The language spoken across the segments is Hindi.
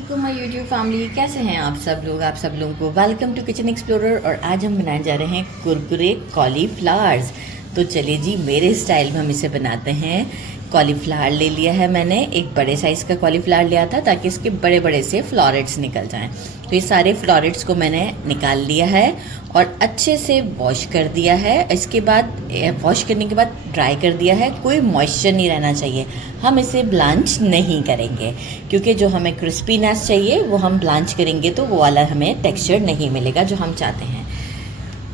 वालेकुम माय यूट्यूब फैमिली, कैसे हैं आप सब लोगों को वेलकम टू किचन एक्सप्लोरर। और आज हम बनाने जा रहे हैं कुरकुरे कॉलीफ्लावर्स। तो चलिए जी, मेरे स्टाइल में हम इसे बनाते हैं। कॉलीफ्लावर ले लिया है मैंने, एक बड़े साइज़ का कॉलीफ्लावर लिया था ताकि इसके बड़े बड़े से फ्लोरेट्स निकल जाएं। तो ये सारे फ्लोरेट्स को मैंने निकाल लिया है और अच्छे से वॉश कर दिया है। इसके बाद वॉश करने के बाद ड्राई कर दिया है। कोई मॉइस्चर नहीं रहना चाहिए। हम इसे ब्लांच नहीं करेंगे क्योंकि जो हमें क्रिस्पीनेस चाहिए वो हम ब्लांच करेंगे तो वो वाला हमें टेक्सचर नहीं मिलेगा जो हम चाहते हैं।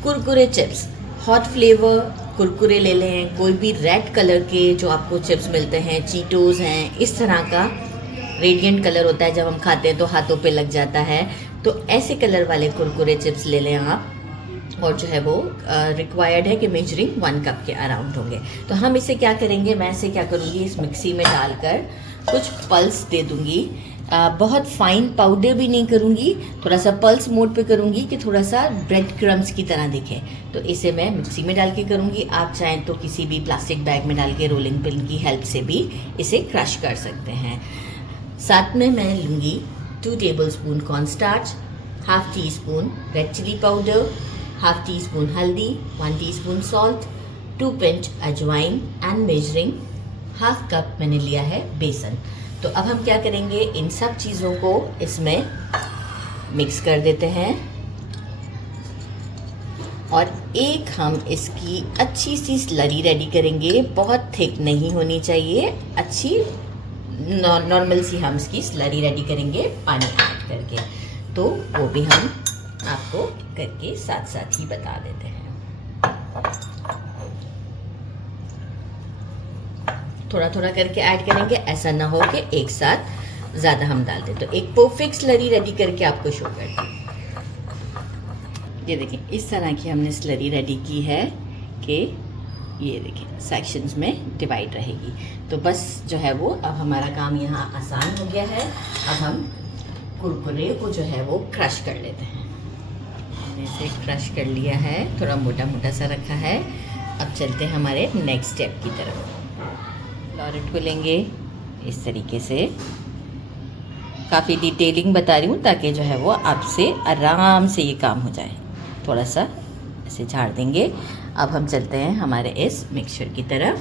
Kurkure chips, hot flavour Kurkure ले लें, कोई भी रेड कलर के जो आपको चिप्स मिलते हैं, चीटोज़ हैं, इस तरह का रेडिएंट कलर होता है, जब हम खाते हैं तो हाथों पे लग जाता है। तो ऐसे कलर वाले कुरकुरे चिप्स ले लें आप। और जो है वो रिक्वायर्ड है कि मेजरिंग 1 कप के अराउंड होंगे। तो हम इसे क्या करेंगे, मैं इसे क्या करूँगी, इस मिक्सी में डालकर कुछ पल्स दे दूँगी। बहुत फाइन पाउडर भी नहीं करूँगी, थोड़ा सा पल्स मोड पे करूँगी कि थोड़ा सा ब्रेड क्रम्स की तरह दिखे। तो इसे मैं मिक्सी में डाल के करूँगी। आप चाहें तो किसी भी प्लास्टिक बैग में डाल के रोलिंग पिन की हेल्प से भी इसे क्रश कर सकते हैं। साथ में मैं लूँगी 2 tablespoon cornstarch, half teaspoon red chilli powder, half teaspoon हल्दी, 1 टीस्पून सॉल्ट, 2 पिंच अजवाइन एंड मेजरिंग हाफ कप मैंने लिया है बेसन। तो अब हम क्या करेंगे, इन सब चीज़ों को इसमें मिक्स कर देते हैं और एक हम इसकी अच्छी सी स्लरी रेडी करेंगे। बहुत थिक नहीं होनी चाहिए, अच्छी नॉर्मल सी हम इसकी स्लरी रेडी करेंगे पानी ऐड करके। तो वो भी हम आपको करके साथ साथ ही बता देते हैं। थोड़ा थोड़ा करके ऐड करेंगे, ऐसा ना हो कि एक साथ ज़्यादा हम डाल दें। तो एक परफेक्ट स्लरी रेडी करके आपको शो करती हूँ। ये देखिए, इस तरह की हमने स्लरी रेडी की है कि ये देखिए सेक्शंस में डिवाइड रहेगी। तो बस जो है वो अब हमारा काम यहाँ आसान हो गया है। अब हम कुरकुरे को जो है वो क्रश कर लेते हैं। मैंने इसे क्रश कर लिया है, थोड़ा मोटा मोटा सा रखा है। अब चलते हैं हमारे नेक्स्ट स्टेप की तरफ। फ्लोरेट को लेंगे इस तरीके से, काफ़ी डिटेलिंग बता रही हूँ ताकि जो है वो आपसे आराम से ये काम हो जाए। थोड़ा सा ऐसे झाड़ देंगे। अब हम चलते हैं हमारे इस मिक्सचर की तरफ।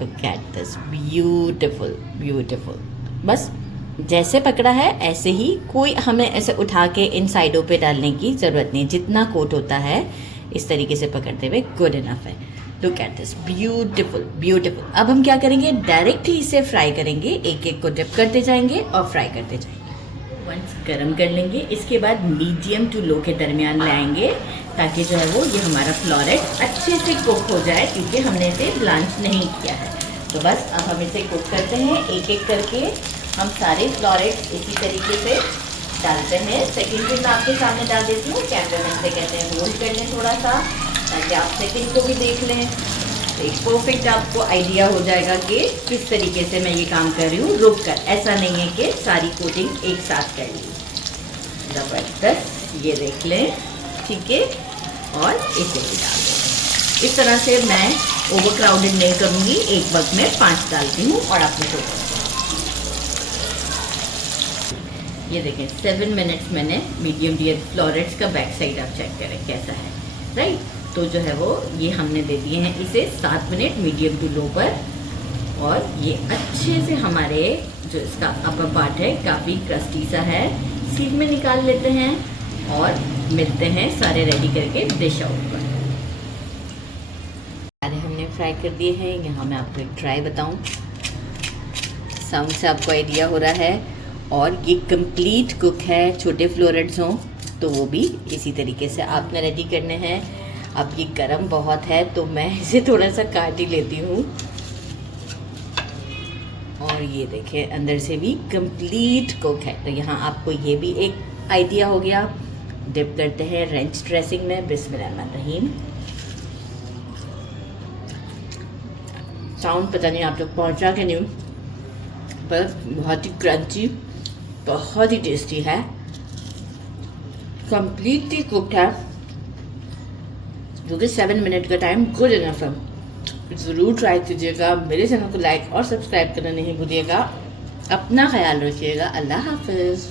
Look at this, beautiful beautiful. बस जैसे पकड़ा है ऐसे ही, कोई हमें ऐसे उठा के इन साइडों पे डालने की ज़रूरत नहीं। जितना कोट होता है इस तरीके से पकड़ते हुए गुड इनफ है। Look at this, beautiful beautiful. अब हम क्या करेंगे, डायरेक्ट ही इसे फ्राई करेंगे। एक एक को डिप करते जाएंगे और फ्राई करते जाएंगे। वंस गरम कर लेंगे, इसके बाद मीडियम टू लो के दरमियान लाएंगे ताकि जो है वो ये हमारा फ्लोरेट अच्छे से कुक हो जाए, क्योंकि हमने इसे ब्लांच नहीं किया है। तो बस अब हम इसे कुक करते हैं एक एक करके। हम सारे फ्लोरेट इसी तरीके से डालते हैं। सेकंड भी मैं आपके सामने डाल देती हूँ। कैमरामैन से कहते हैं होल्ड कर लें थोड़ा सा, ताकि आप सेकंड को भी देख लें। तो एक परफेक्ट आपको आइडिया हो जाएगा कि किस तरीके से मैं ये काम कर रही हूँ रुक कर। ऐसा नहीं है कि सारी कोटिंग एक साथ कर ली। ज़बरदस्त, ये देख लें, ठीक है। और इसे भी डाल दें। इस तरह से मैं ओवर क्राउडेड नहीं करूँगी, एक वक्त में 5 डालती हूँ और आपको शो करती हूँ। ये देखें 7 मिनट्स मैंने मीडियम डियर फ्लोरेट्स का बैक साइड आप चेक करें कैसा है, राइट। तो जो है वो ये हमने दे दिए हैं इसे 7 मिनट मीडियम टू लो पर। और ये अच्छे से हमारे जो इसका अपर पार्ट है काफ़ी क्रस्टी सा है, सीध में निकाल लेते हैं और मिलते हैं सारे रेडी करके डिश आउट पर। सारे हमने फ्राई कर दिए हैं। यहाँ मैं आपको एक ट्राई बताऊँ, साउंड से आपको आइडिया हो रहा है। और ये कंप्लीट कुक है। छोटे फ्लोरेट्स हों तो वो भी इसी तरीके से आपने रेडी करने हैं। अब ये गरम बहुत है तो मैं इसे थोड़ा सा काट ही लेती हूँ। और ये देखें अंदर से भी कंप्लीट कुक है। तो यहाँ आपको ये भी एक आइडिया हो गया। डिप करते हैं रेंच ड्रेसिंग में, बिस्मिल्लाहिर्रहमानिर्रहीम। साउंड पता नहीं आप लोग पहुँचा कि नहीं, पर बहुत ही क्रंची, बहुत ही टेस्टी है, कंप्लीटली कुक्ड है। क्योंकि 7 मिनट का टाइम गुड इनफ है। ज़रूर ट्राई कीजिएगा। मेरे चैनल को लाइक और सब्सक्राइब करना नहीं भूलिएगा। अपना ख्याल रखिएगा। अल्लाह हाफिज़।